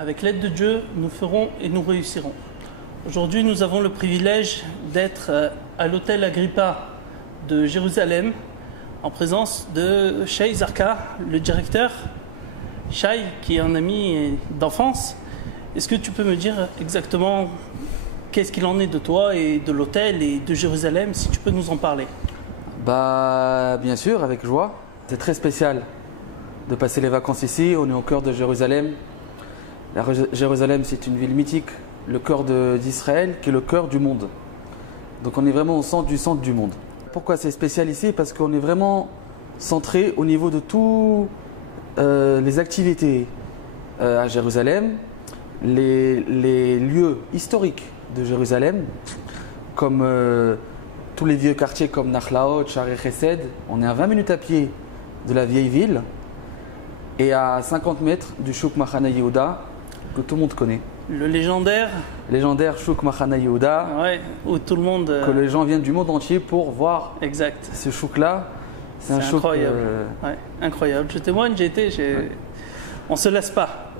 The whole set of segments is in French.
Avec l'aide de Dieu, nous ferons et nous réussirons. Aujourd'hui, nous avons le privilège d'être à l'hôtel Agrippa de Jérusalem, en présence de Shai Zarka, le directeur. Shai, qui est un ami d'enfance. Est-ce que tu peux me dire exactement qu'est-ce qu'il en est de toi et de l'hôtel et de Jérusalem, si tu peux nous en parler? Bien sûr, avec joie. C'est très spécial de passer les vacances ici. On est au cœur de Jérusalem. Jérusalem, c'est une ville mythique, le cœur d'Israël, qui est le cœur du monde. Donc on est vraiment au centre du monde. Pourquoi c'est spécial ici? Parce qu'on est vraiment centré au niveau de tous les activités à Jérusalem, les lieux historiques de Jérusalem, comme tous les vieux quartiers comme Nachlaot, Shaarei Chesed. On est à 20 minutes à pied de la vieille ville et à 50 mètres du Shuk Machane Yehuda, que tout le monde connaît. Le légendaire Shuk Machane Yehuda, ouais, où tout le monde... que les gens viennent du monde entier pour voir exact. Ce chouk-là. C'est incroyable. Ouais, incroyable. Je témoigne, j'ai été... Ouais. On ne se lasse pas.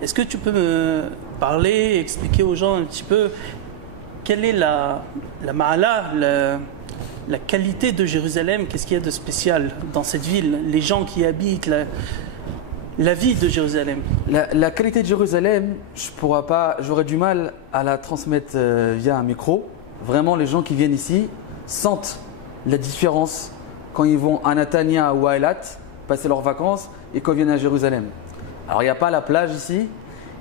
Est-ce que tu peux me parler, expliquer aux gens un petit peu quelle est la ma'ala, la qualité de Jérusalem? Qu'est-ce qu'il y a de spécial dans cette ville? Les gens qui y habitent, la vie de Jérusalem. La qualité de Jérusalem, j'aurais du mal à la transmettre via un micro. Vraiment, les gens qui viennent ici sentent la différence quand ils vont à Netanya ou à Eilat passer leurs vacances et quand ils viennent à Jérusalem. Alors, il n'y a pas la plage ici,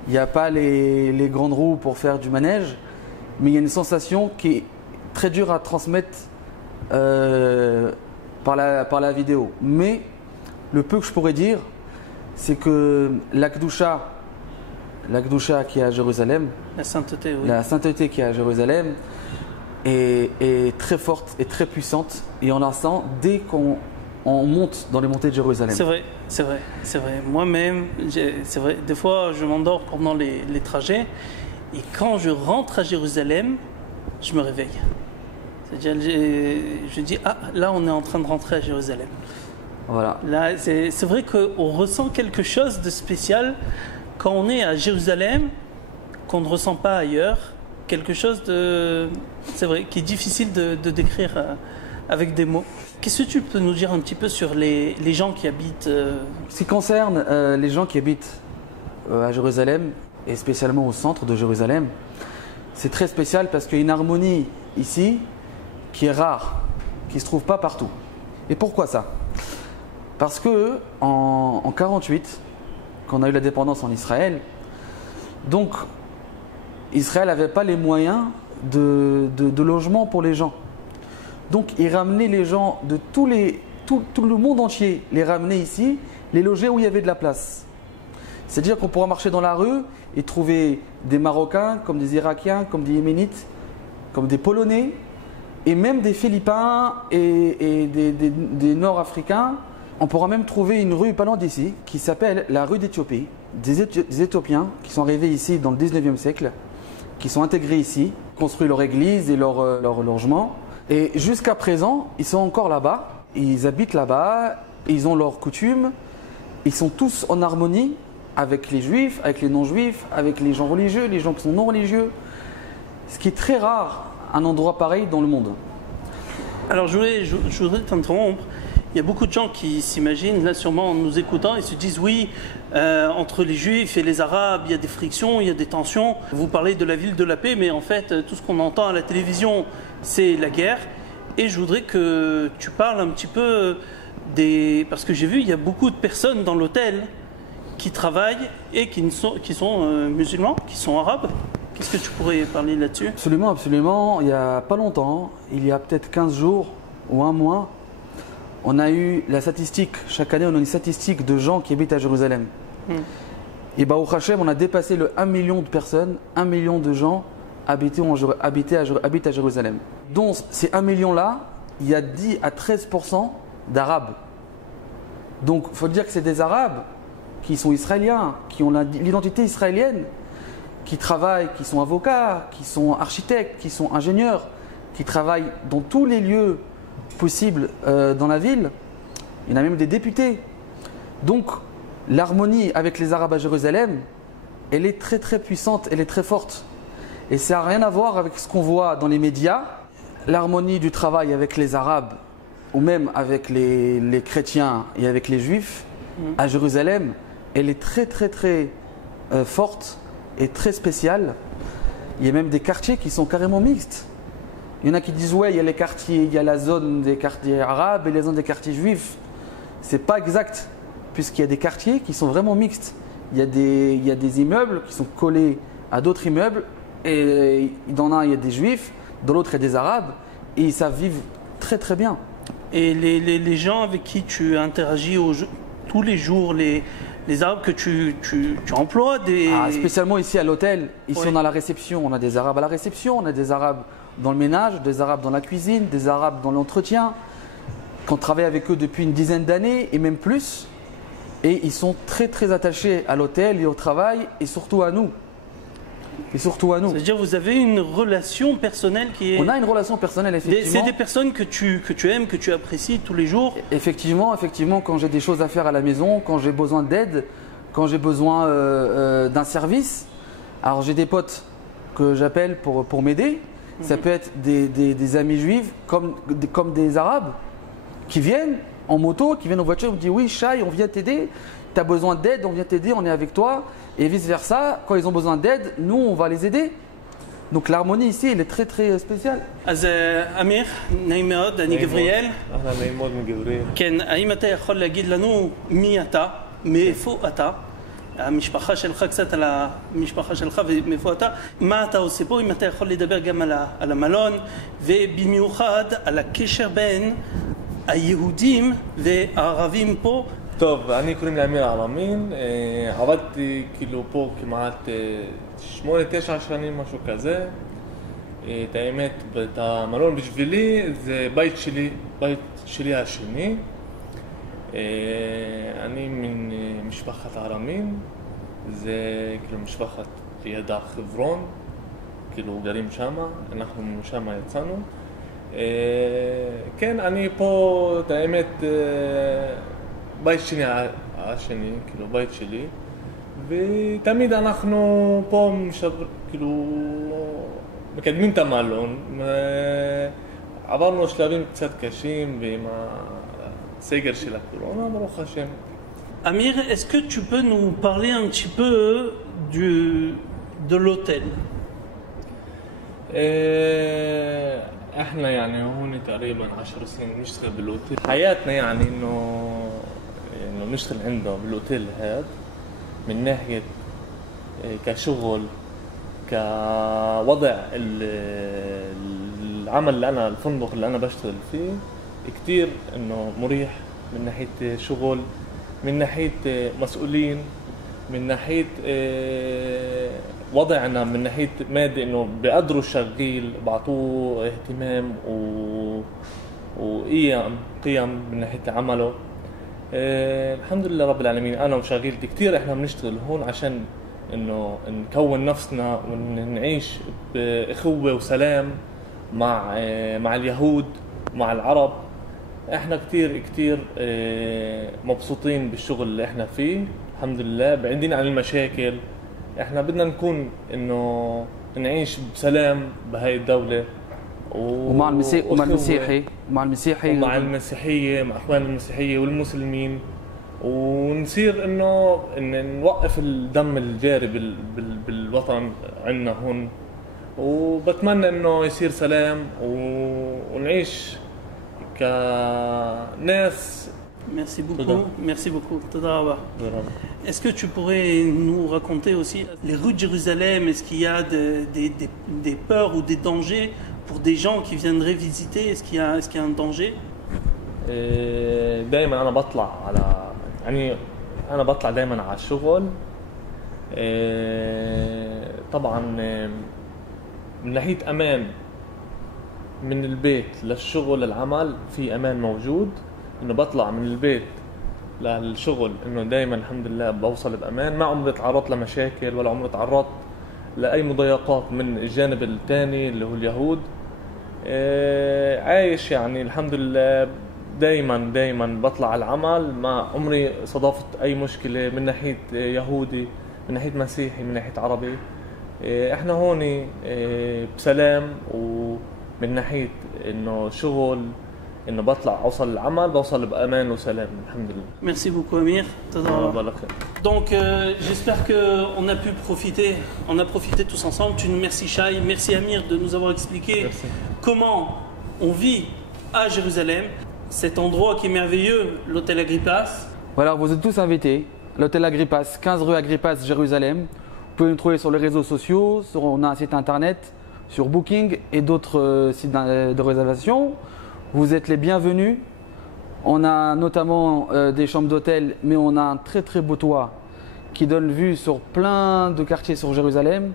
il n'y a pas les grandes roues pour faire du manège, mais il y a une sensation qui est très dure à transmettre par la vidéo. Mais le peu que je pourrais dire, c'est que la Kedusha qui est à Jérusalem, la sainteté, oui. La sainteté qui est à Jérusalem est très forte et très puissante, et on la sent dès qu'on monte dans les montées de Jérusalem. C'est vrai. Moi-même, c'est vrai, des fois je m'endors pendant les trajets, et quand je rentre à Jérusalem, je me réveille. C'est-à-dire, je dis, ah, là on est en train de rentrer à Jérusalem. Voilà. Là, c'est vrai qu'on ressent quelque chose de spécial quand on est à Jérusalem, qu'on ne ressent pas ailleurs. Quelque chose c'est vrai, qui est difficile de décrire avec des mots. Qu'est-ce que tu peux nous dire un petit peu sur les gens qui habitent Ce qui concerne les gens qui habitent à Jérusalem, et spécialement au centre de Jérusalem, c'est très spécial parce qu'il y a une harmonie ici qui est rare, qui ne se trouve pas partout. Et pourquoi ça? Parce que en 1948, quand on a eu la dépendance en Israël, donc Israël n'avait pas les moyens de logement pour les gens. Donc il ramenait les gens de tout le monde entier, les ramenait ici, les loger où il y avait de la place. C'est-à-dire qu'on pourra marcher dans la rue et trouver des Marocains, comme des Irakiens, comme des Yéménites, comme des Polonais, et même des Philippins et des Nord-Africains. On pourra même trouver une rue pas loin d'ici qui s'appelle la rue d'Éthiopie. Des Éthiopiens qui sont arrivés ici dans le 19e siècle, qui sont intégrés ici, construit leur église et leur logement. Et jusqu'à présent, ils sont encore là-bas, ils habitent là-bas, ils ont leurs coutumes, ils sont tous en harmonie avec les juifs, avec les non-juifs, avec les gens religieux, les gens qui sont non religieux. Ce qui est très rare, un endroit pareil dans le monde. Alors je voudrais t'interrompre. Il y a beaucoup de gens qui s'imaginent, là sûrement en nous écoutant, ils se disent oui, entre les Juifs et les Arabes, il y a des frictions, il y a des tensions. Vous parlez de la ville de la paix, mais en fait, tout ce qu'on entend à la télévision, c'est la guerre. Et je voudrais que tu parles un petit peu parce que j'ai vu, il y a beaucoup de personnes dans l'hôtel qui travaillent et qui sont musulmans, qui sont arabes. Qu'est-ce que tu pourrais parler là-dessus? Absolument, absolument. Il n'y a pas longtemps, il y a peut-être 15 jours ou un mois, on a eu la statistique, chaque année on a une statistique de gens qui habitent à Jérusalem. Et Baruch Hashem, on a dépassé le 1 million de personnes, 1 million de gens habitent à Jérusalem. Donc ces 1 million-là, il y a 10 à 13% d'Arabes. Donc il faut dire que c'est des Arabes qui sont israéliens, qui ont l'identité israélienne, qui travaillent, qui sont avocats, qui sont architectes, qui sont ingénieurs, qui travaillent dans tous les lieux possibles dans la ville. Il y en a même des députés. Donc l'harmonie avec les Arabes à Jérusalem, elle est très très puissante, elle est très forte. Et ça n'a rien à voir avec ce qu'on voit dans les médias. L'harmonie du travail avec les Arabes ou même avec les chrétiens et avec les Juifs à Jérusalem, elle est très très très forte et très spéciale. Il y a même des quartiers qui sont carrément mixtes. Il y en a qui disent ouais, il y a les quartiers, il y a la zone des quartiers arabes et la zone des quartiers juifs. C'est pas exact, puisqu'il y a des quartiers qui sont vraiment mixtes. Il y a des immeubles qui sont collés à d'autres immeubles, et dans un il y a des juifs, dans l'autre il y a des arabes, et ils savent vivre très très bien. Et les gens avec qui tu interagis tous les jours, les arabes que tu emploies Spécialement ici à l'hôtel, ici Ouais. on a la réception, on a des arabes à la réception, on a des arabes dans le ménage, des arabes dans la cuisine, des arabes dans l'entretien, qu'on travaille avec eux depuis une dizaine d'années et même plus. Et ils sont très très attachés à l'hôtel et au travail et surtout à nous. C'est-à-dire vous avez une relation personnelle qui est... On a une relation personnelle, effectivement. C'est des personnes que tu aimes, que tu apprécies tous les jours. Effectivement, quand j'ai des choses à faire à la maison, quand j'ai besoin d'aide, quand j'ai besoin d'un service. Alors j'ai des potes que j'appelle pour m'aider. Ça peut être des amis juifs comme des arabes qui viennent en moto, qui viennent en voiture, qui me disent oui Shai, on vient t'aider, tu as besoin d'aide, on vient t'aider, on est avec toi. Et vice versa, quand ils ont besoin d'aide, nous on va les aider. Donc l'harmonie ici, elle est très très spéciale. אז אמיר, נעים מאוד, אני גבריאל. אהלן, נעים מאוד מגבריאל. כן, האם אתה יכול להגיד לנו מי אתה, מאיפה אתה, המשפחה שלך, קצת על המשפחה שלך ומאיפה אתה, מה אתה עושה פה, אם אתה יכול לדבר גם על המלון, ובמיוחד על הקשר בין היהודים והערבים פה. טוב, אני קוראים לי אמיר ערמין, עבדתי כאילו פה כמעט 8-9 שנים, משהו כזה. את האמת, את המלון בשבילי זה בית שלי השני. אני מן משפחת ערמין, זה כאילו משפחת ידע חברון, כאילו גרים שמה, אנחנו שמה יצאנו. כן, אני פה, את האמת, בית שני השני, כאילו בית שלי, ותמיד אנחנו פה כאילו מקדמים את המלון. עברנו שלבים קצת קשים ועם הסגר של הקורונה, ברוך השם. Amir, est-ce que tu peux nous parler un petit peu de l'hôtel? احنا يعني هون تقريبا 10 سنين نشتغل بالاوتيل. حياتنا يعني انه نشتغل عنده بالاوتيل هذا من ناحيه كشغل، كوضع العمل اللي انا الفندق اللي انا بشتغل فيه كتير انه مريح من ناحيه شغل، من ناحيه مسؤولين، من ناحيه وضعنا، من ناحيه مادي انه بيقدروا الشغيل، بعطوه اهتمام قيم من ناحيه عمله. الحمد لله رب العالمين. انا وشغيلتي كتير احنا بنشتغل هون عشان انه نكون نفسنا ونعيش باخوه وسلام مع اليهود مع العرب. احنا كتير مبسوطين بالشغل اللي احنا فيه الحمد لله، بعيدين عن المشاكل. احنا بدنا نكون انه نعيش بسلام بهاي الدولة ومع المسيحي ومع المسيحية، مع اخوان المسيحية والمسلمين، ونصير انه نوقف الدم الجاري بالوطن عندنا هون. وبتمنى انه يصير سلام ونعيش كناس. Merci beaucoup. Toda Rabba. Est-ce que tu pourrais nous raconter aussi les rues de Jérusalem? Est-ce qu'il y a des peurs ou des dangers pour des gens qui viendraient visiter? Est-ce qu'il y a un danger? دائما انا بطلع دائما على الشغل. طبعا من ناحية امان من البيت للشغل للعمل في امان موجود، انه بطلع من البيت للشغل انه دائما الحمد لله بوصل بامان، ما عمري تعرضت لمشاكل ولا عمري تعرضت لاي مضايقات من الجانب الثاني اللي هو اليهود. عايش يعني الحمد لله دائما بطلع على العمل، ما عمري صادفت اي مشكله من ناحيه يهودي من ناحية مسيحي من ناحية عربي. احنا هون بسلام، ومن ناحية انه شغل انه بطلع اوصل العمل بوصل بامان وسلام الحمد لله. Merci beaucoup Amir. Donc j'espère que on a profité tous ensemble. Merci Shai, merci Amir de nous avoir expliqué comment on vit à Jérusalem, cet endroit qui est merveilleux, l'hôtel Agrippas. Voilà, vous êtes tous invités. L'hôtel Agrippas, 15 rue Agrippas, Jérusalem. Vous pouvez nous trouver sur les réseaux sociaux, on a un site internet, sur Booking et d'autres sites de réservation. Vous êtes les bienvenus. On a notamment des chambres d'hôtel, mais on a un très très beau toit qui donne vue sur plein de quartiers sur Jérusalem.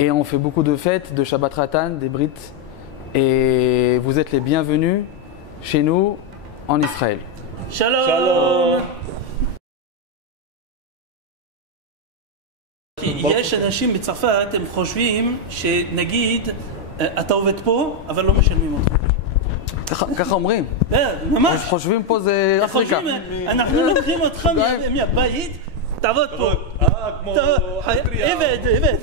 Et on fait beaucoup de fêtes, de Shabbat Ratan, des Brit. Et vous êtes les bienvenus chez nous en Israël. Shalom. Shalom. יש אנשים בצרפת, הם חושבים שנגיד אתה עובד פה, אבל לא משלמים אותך. ככה אומרים. ממש. חושבים פה זה אפריקה. אנחנו לוקחים אותך מהבית, תעבוד פה. כמו... עבד.